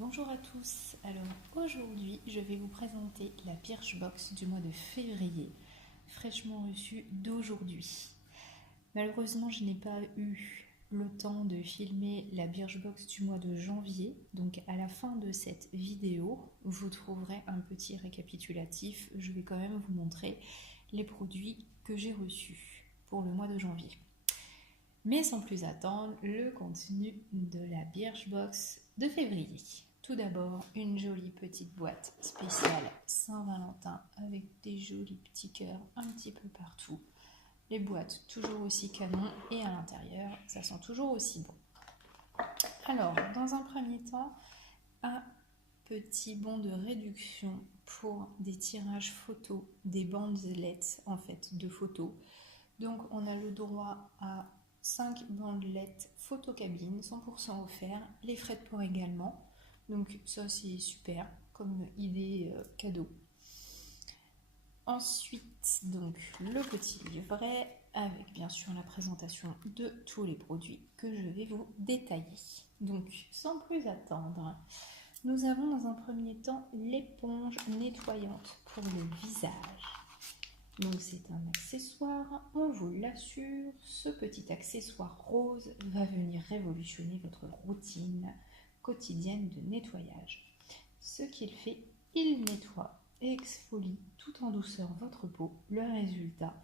Bonjour à tous, alors aujourd'hui je vais vous présenter la Birchbox du mois de février, fraîchement reçue d'aujourd'hui. Malheureusement je n'ai pas eu le temps de filmer la Birchbox du mois de janvier, donc à la fin de cette vidéo vous trouverez un petit récapitulatif, je vais quand même vous montrer les produits que j'ai reçus pour le mois de janvier. Mais sans plus attendre, le contenu de la Birchbox de février. Tout d'abord, une jolie petite boîte spéciale Saint-Valentin avec des jolis petits cœurs un petit peu partout. Les boîtes toujours aussi canon et à l'intérieur, ça sent toujours aussi bon. Alors, dans un premier temps, un petit bon de réduction pour des tirages photos, des bandelettes en fait de photos. Donc, on a le droit à 5 bandelettes photocabine, 100% offert, les frais de port également. Donc ça c'est super comme idée cadeau. Ensuite, donc le petit livret avec bien sûr la présentation de tous les produits que je vais vous détailler. Donc sans plus attendre, nous avons dans un premier temps l'éponge nettoyante pour le visage. Donc c'est un accessoire, on vous l'assure, ce petit accessoire rose va venir révolutionner votre routine quotidienne de nettoyage. Ce qu'il fait, il nettoie et exfolie tout en douceur votre peau. Le résultat,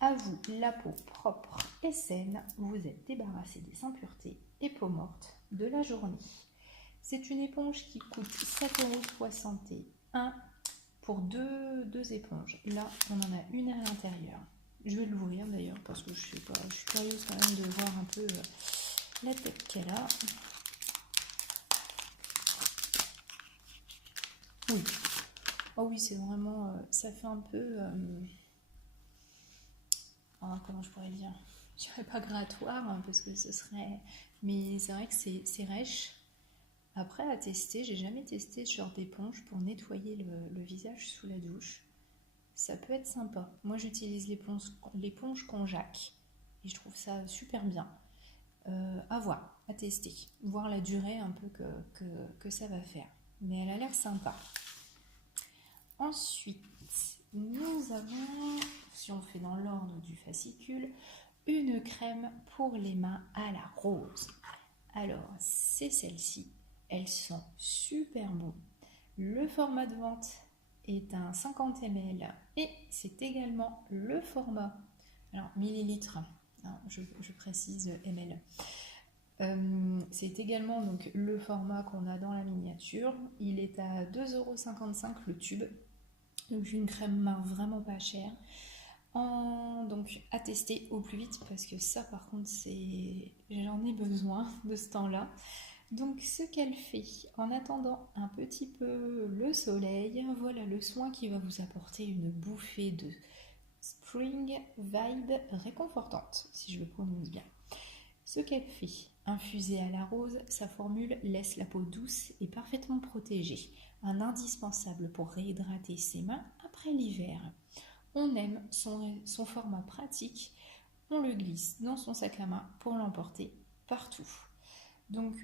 à vous la peau propre et saine, vous êtes débarrassé des impuretés et peau morte de la journée. C'est une éponge qui coûte 7,61 € pour deux éponges. Là, on en a une à l'intérieur. Je vais l'ouvrir d'ailleurs parce que je suis curieuse quand même de voir un peu la tête qu'elle a. Oui. Oh oui, c'est vraiment... ça fait un peu... comment je pourrais dire? Je dirais pas grattoir hein, parce que ce serait... Mais c'est vrai que c'est rêche. Après, à tester, j'ai jamais testé ce genre d'éponge pour nettoyer le visage sous la douche. Ça peut être sympa. Moi, j'utilise l'éponge Conjac et je trouve ça super bien. À voir, à tester, voir la durée un peu que ça va faire. Mais elle a l'air sympa. Ensuite, nous avons, si on fait dans l'ordre du fascicule, une crème pour les mains à la rose. Alors, c'est celle-ci. Elles sont super bon. Le format de vente est un 50 ml et c'est également le format, alors millilitres, hein, je précise ml. C'est également donc le format qu'on a dans la miniature. Il est à 2,55 € le tube. Donc une crème main vraiment pas chère. Donc à tester au plus vite parce que ça par contre j'en ai besoin de ce temps-là. Donc ce qu'elle fait en attendant un petit peu le soleil, voilà le soin qui va vous apporter une bouffée de spring vibe réconfortante, si je le prononce bien. Ce qu'elle fait, infusée à la rose, sa formule laisse la peau douce et parfaitement protégée, un indispensable pour réhydrater ses mains après l'hiver. On aime son format pratique, on le glisse dans son sac à main pour l'emporter partout. Donc,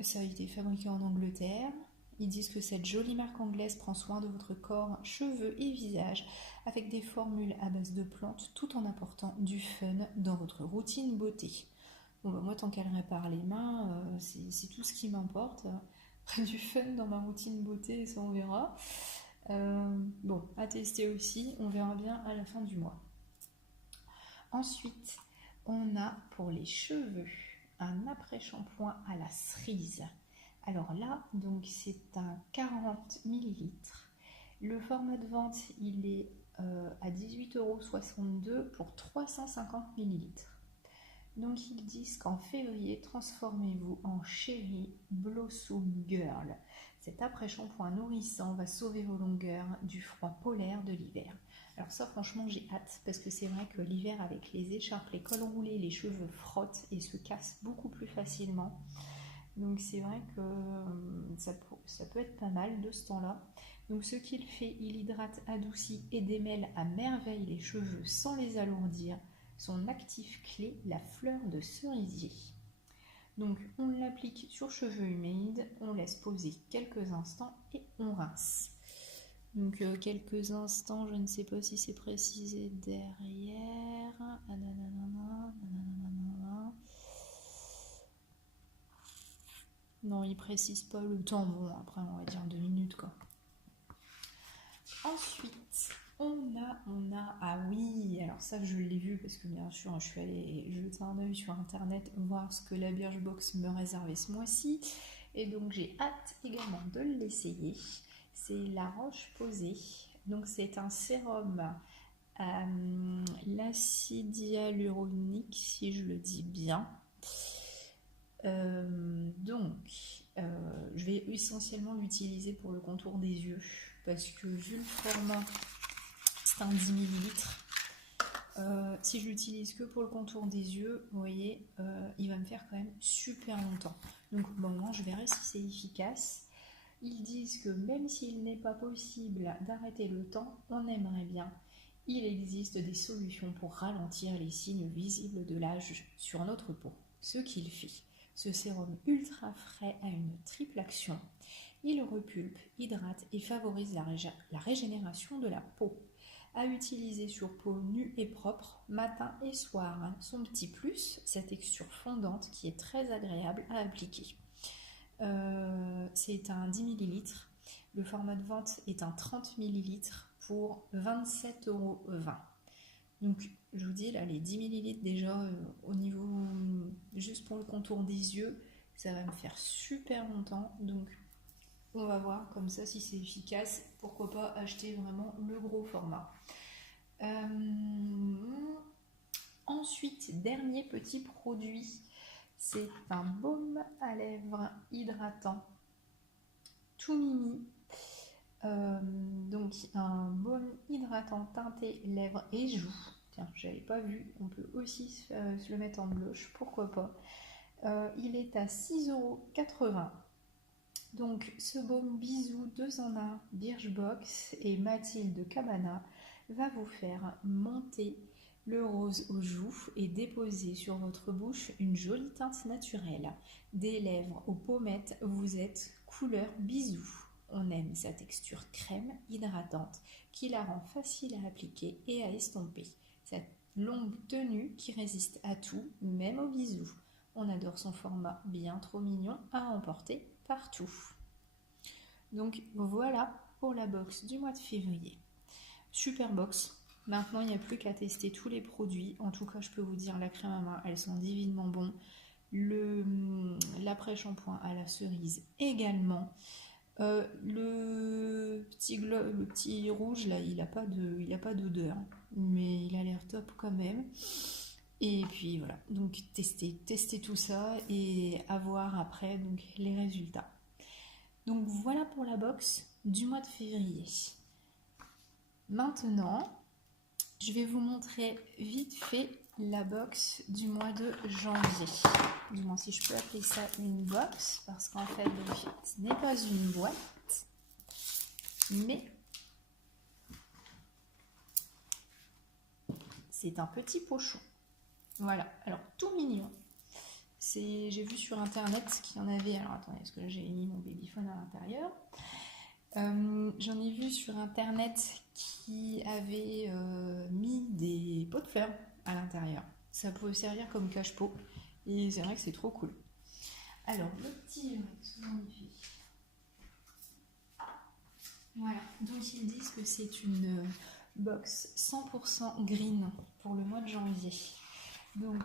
ça a été fabriqué en Angleterre. Ils disent que cette jolie marque anglaise prend soin de votre corps, cheveux et visage avec des formules à base de plantes tout en apportant du fun dans votre routine beauté. Bon, moi, tant qu'elle répare les mains, c'est tout ce qui m'importe. Du fun dans ma routine beauté, ça on verra. Bon, à tester aussi, on verra bien à la fin du mois. Ensuite, on a pour les cheveux un après-shampoing à la cerise. Alors là, donc c'est un 40 ml. Le format de vente, il est à 18,62 € pour 350 ml. Donc ils disent qu'en février, transformez-vous en Cherry Blossom Girl. Cet après-shampoing nourrissant va sauver vos longueurs du froid polaire de l'hiver. Alors ça franchement j'ai hâte parce que c'est vrai que l'hiver avec les écharpes, les cols roulés, les cheveux frottent et se cassent beaucoup plus facilement. Donc c'est vrai que ça peut être pas mal de ce temps-là. Donc ce qu'il fait, il hydrate, adoucit et démêle à merveille les cheveux sans les alourdir. Son actif clé, la fleur de cerisier. Donc on l'applique sur cheveux humides, on laisse poser quelques instants et on rince. Donc quelques instants, je ne sais pas si c'est précisé derrière. Non, il précise pas le temps. Bon, après on va dire 2 minutes quoi. Ensuite, on a, ah oui, alors ça je l'ai vu parce que bien sûr je suis allée jeter un œil sur internet voir ce que la Birchbox me réservait ce mois-ci. Et donc j'ai hâte également de l'essayer. C'est la Roche-Posay. Donc c'est un sérum à l'acide hyaluronique, si je le dis bien. Je vais essentiellement l'utiliser pour le contour des yeux parce que vu le format, c'est un 10 millilitres. Si je l'utilise que pour le contour des yeux, vous voyez, il va me faire quand même super longtemps. Donc bon, je verrai si c'est efficace. Ils disent que même s'il n'est pas possible d'arrêter le temps, on aimerait bien. Il existe des solutions pour ralentir les signes visibles de l'âge sur notre peau. Ce qu'il fait. Ce sérum ultra frais a une triple action. Il repulpe, hydrate et favorise la régénération de la peau. À utiliser sur peau nue et propre, matin et soir. Son petit plus, sa texture fondante qui est très agréable à appliquer. C'est un 10 ml. Le format de vente est un 30 ml pour 27,20 €. Donc, je vous dis, là, les 10 ml déjà, au niveau, juste pour le contour des yeux, ça va me faire super longtemps. Donc, on va voir comme ça si c'est efficace. Pourquoi pas acheter vraiment le gros format. Ensuite, dernier petit produit, c'est un baume à lèvres hydratant tout mini. Donc un baume hydratant teinté lèvres et joues. Tiens, j'avais pas vu, on peut aussi se le mettre en blush, pourquoi pas. Il est à 6,80 €. Donc ce baume bisou 2 en 1 Birchbox et Mathilde Cabana va vous faire monter le rose aux joues et déposer sur votre bouche une jolie teinte naturelle. Des lèvres aux pommettes, vous êtes couleur bisou. On aime sa texture crème hydratante qui la rend facile à appliquer et à estomper. Cette longue tenue qui résiste à tout, même aux bisous. On adore son format bien trop mignon à emporter partout. Donc voilà pour la box du mois de février. Super box. Maintenant, il n'y a plus qu'à tester tous les produits. En tout cas, je peux vous dire, la crème à main, elles sont divinement bonnes. L'après-shampoing à la cerise également. Le petit rouge, là, il n'a pas d'odeur. Mais il a l'air top quand même. Et puis voilà, donc tester tout ça et avoir après donc, les résultats. Donc voilà pour la box du mois de février. Maintenant, je vais vous montrer vite fait la box du mois de janvier. Du moins si je peux appeler ça une box, parce qu'en fait donc, ce n'est pas une boîte, mais c'est un petit pochon. Voilà, alors tout mignon. J'ai vu sur internet qu'il y en avait. Alors attendez, parce que là j'ai mis mon babyphone à l'intérieur. J'en ai vu sur internet qui avait mis des pots de fleurs à l'intérieur. Ça peut servir comme cache-pot et c'est vrai que c'est trop cool. Alors le petit voilà, donc ils disent que c'est une box 100% green pour le mois de janvier. Donc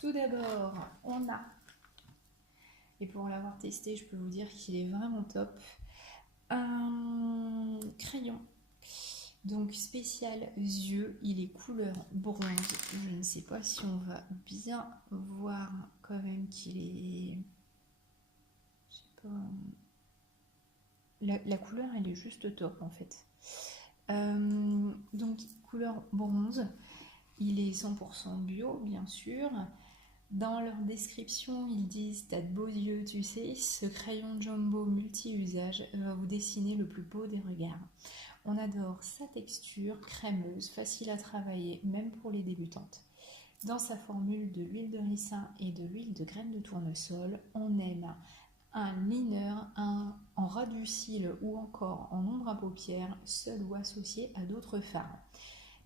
tout d'abord on a, et pour l'avoir testé je peux vous dire qu'il est vraiment top, un crayon donc spécial yeux, il est couleur bronze. Je ne sais pas si on va bien voir quand même qu'il est, je sais pas, la couleur elle est juste top en fait. Donc couleur bronze, il est 100% bio bien sûr. Dans leur description, ils disent « T'as de beaux yeux, tu sais, ce crayon jumbo multi-usage va vous dessiner le plus beau des regards. » On adore sa texture crémeuse, facile à travailler, même pour les débutantes. Dans sa formule de l'huile de ricin et de l'huile de graines de tournesol, on aime un liner, en ras du cil ou encore en ombre à paupières, seul ou associé à d'autres fards.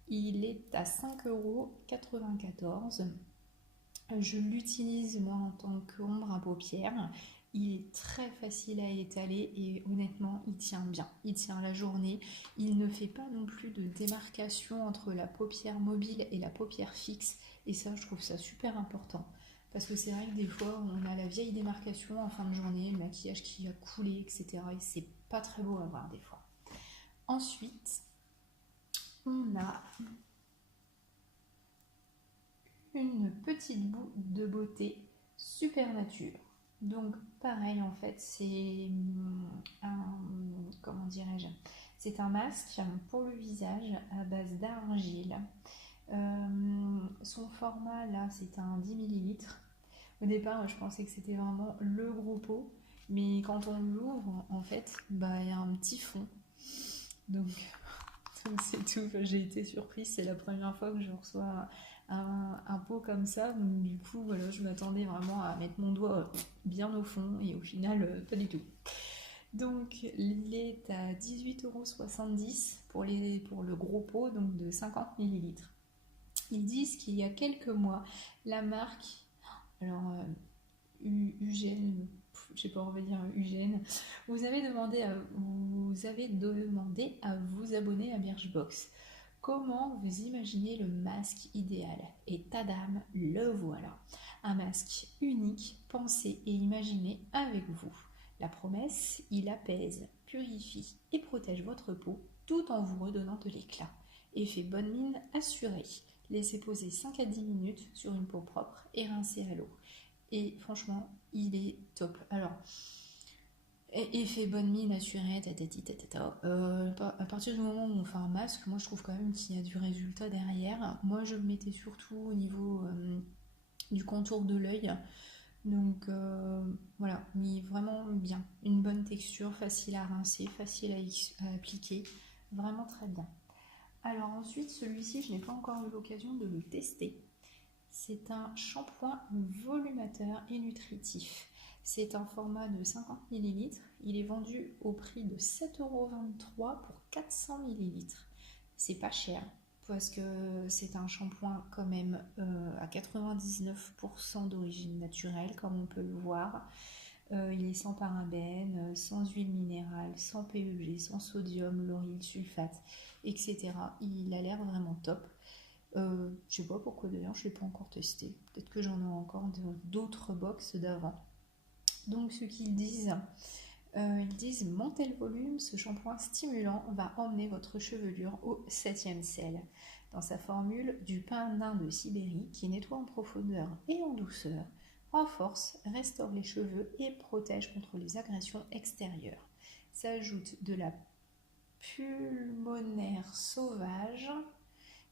Il est à 5,94 €. Je l'utilise moi en tant qu'ombre à paupières. Il est très facile à étaler et honnêtement, il tient bien. Il tient la journée. Il ne fait pas non plus de démarcation entre la paupière mobile et la paupière fixe. Et ça, je trouve ça super important. Parce que c'est vrai que des fois, on a la vieille démarcation en fin de journée, le maquillage qui a coulé, etc. Et c'est pas très beau à voir des fois. Ensuite, on a une petite boue de beauté super nature. Donc pareil en fait, c'est un, comment dirais-je, c'est un masque pour le visage à base d'argile. Son format là, c'est un 10 millilitres. Au départ, je pensais que c'était vraiment le gros pot, mais quand on l'ouvre, en fait, bah il y a un petit fond. Donc c'est tout. J'ai été surprise, c'est la première fois que je reçois un pot comme ça. Donc du coup, voilà, je m'attendais vraiment à mettre mon doigt bien au fond et au final, pas du tout. Donc il est à 18,70 € pour le gros pot, donc de 50 millilitres. Ils disent qu'il y a quelques mois, la marque, alors Eugène, je sais pas, on va dire Eugène, vous avez demandé à vous abonner à Birchbox. Comment vous imaginez le masque idéal? Et tadam, le voilà. Un masque unique, pensé et imaginé avec vous. La promesse, il apaise, purifie et protège votre peau tout en vous redonnant de l'éclat. Effet bonne mine assuré. Laissez poser 5 à 10 minutes sur une peau propre et rincez à l'eau. Et franchement, il est top. Alors, effet bonne mine assuré, à partir du moment où on fait un masque, moi je trouve quand même qu'il y a du résultat derrière. Moi je le mettais surtout au niveau du contour de l'œil. Donc voilà, mais vraiment bien. Une bonne texture, facile à rincer, facile à appliquer. Vraiment très bien. Alors ensuite, celui-ci, je n'ai pas encore eu l'occasion de le tester. C'est un shampoing volumateur et nutritif. C'est un format de 50 millilitres. Il est vendu au prix de 7,23 € pour 400 millilitres. C'est pas cher parce que c'est un shampoing quand même à 99% d'origine naturelle, comme on peut le voir. Il est sans parabènes, sans huile minérale, sans PEG, sans sodium, lauryl, sulfate, etc. Il a l'air vraiment top. Je sais pas pourquoi d'ailleurs, je ne l'ai pas encore testé. Peut-être que j'en ai encore d'autres box d'avant. Donc ce qu'ils disent, ils disent montez le volume, ce shampoing stimulant va emmener votre chevelure au 7e ciel. Dans sa formule du pain nain de Sibérie qui nettoie en profondeur et en douceur, renforce, restaure les cheveux et protège contre les agressions extérieures. S'ajoute de la pulmonaire sauvage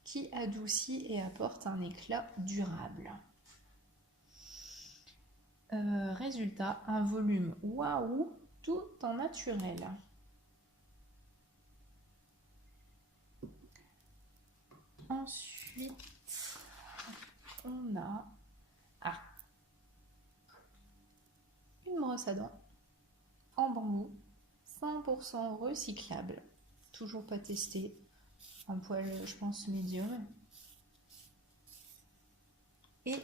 qui adoucit et apporte un éclat durable. Résultat, un volume waouh, tout en naturel. Ensuite, on a une brosse à dents en bambou, 100% recyclable. Toujours pas testé. Un poil, je pense, médium. Et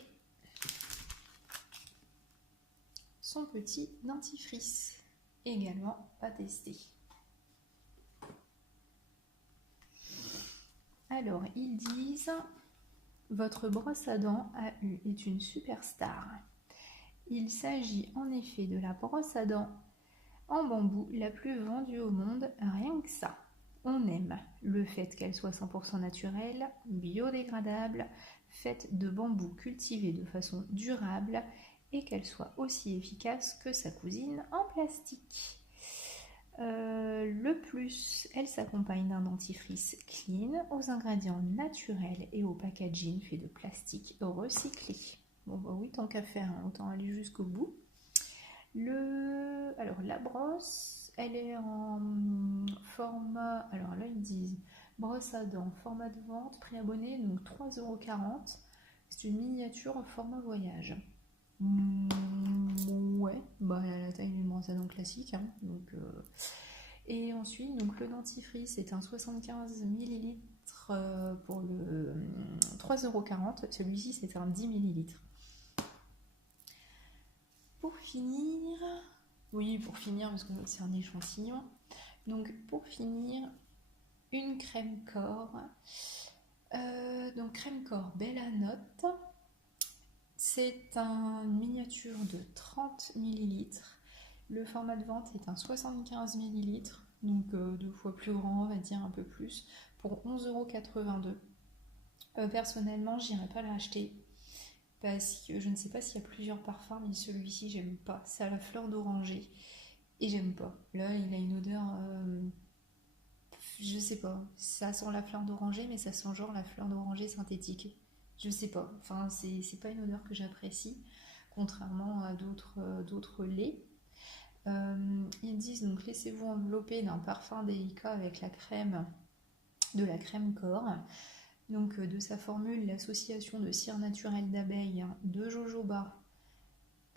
son petit dentifrice, également pas testé. Alors, ils disent votre brosse à dents AU est une superstar. Il s'agit en effet de la brosse à dents en bambou la plus vendue au monde, rien que ça. On aime le fait qu'elle soit 100% naturelle, biodégradable, faite de bambou cultivé de façon durable et qu'elle soit aussi efficace que sa cousine en plastique. Le plus, elle s'accompagne d'un dentifrice clean aux ingrédients naturels et au packaging fait de plastique recyclé. Bon bah oui, tant qu'à faire, autant aller jusqu'au bout. Alors la brosse, elle est en format, alors là ils disent brosse à dents, format de vente, prix abonné, donc 3,40 €. C'est une miniature au format voyage. Ouais, bah elle a la taille d'une brosse à dents classique. Hein, donc, Et ensuite, donc, le dentifrice, c'est un 75 ml pour le 3,40 €. Celui-ci, c'est un 10 ml. Pour finir, parce que c'est un échantillon. Donc, pour finir, une crème corps. Donc, crème corps Bella Note. C'est une miniature de 30 ml. Le format de vente est un 75 ml, donc 2 fois plus grand, on va dire un peu plus, pour 11,82 €. Personnellement, j'irai pas l'acheter parce que je ne sais pas s'il y a plusieurs parfums, mais celui-ci, j'aime pas. C'est à la fleur d'oranger et j'aime pas. Là, il a une odeur, je sais pas, ça sent la fleur d'oranger, mais ça sent genre la fleur d'oranger synthétique. Je sais pas, enfin, c'est pas une odeur que j'apprécie, contrairement à d'autres laits. Ils disent donc laissez-vous envelopper d'un parfum délicat avec de la crème corps. Donc de sa formule, l'association de cire naturelle d'abeille, de jojoba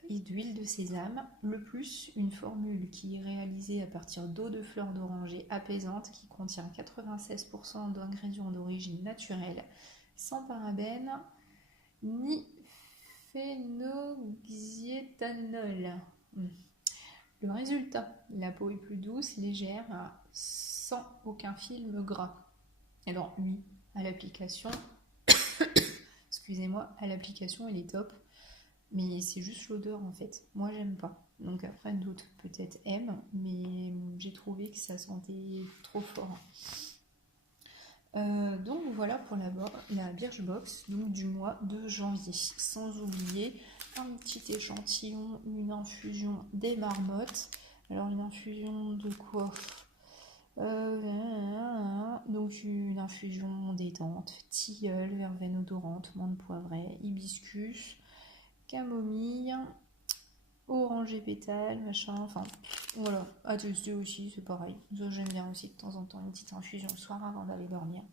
et d'huile de sésame. Le plus, une formule qui est réalisée à partir d'eau de fleur d'oranger apaisante qui contient 96% d'ingrédients d'origine naturelle, sans parabènes ni phénoxyéthanol. Le résultat, la peau est plus douce, légère, sans aucun film gras. Alors oui, à l'application, excusez-moi, à l'application elle est top, mais c'est juste l'odeur en fait. Moi j'aime pas. Donc après d'autres peut-être aiment, mais j'ai trouvé que ça sentait trop fort. Donc voilà pour la Birchbox donc du mois de janvier. Sans oublier un petit échantillon, une infusion des marmottes. Alors une infusion de quoi? Donc une infusion détente, tilleul, verveine odorante, menthe poivrée, hibiscus, camomille, oranger pétale, machin, enfin voilà. À tester aussi, c'est pareil. Ça, j'aime bien aussi de temps en temps une petite infusion le soir avant d'aller dormir.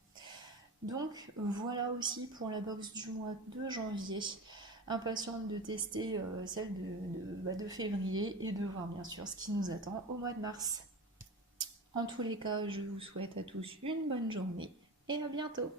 Donc voilà aussi pour la box du mois de janvier. Impatiente de tester celle de février et de voir bien sûr ce qui nous attend au mois de mars. En tous les cas, je vous souhaite à tous une bonne journée et à bientôt.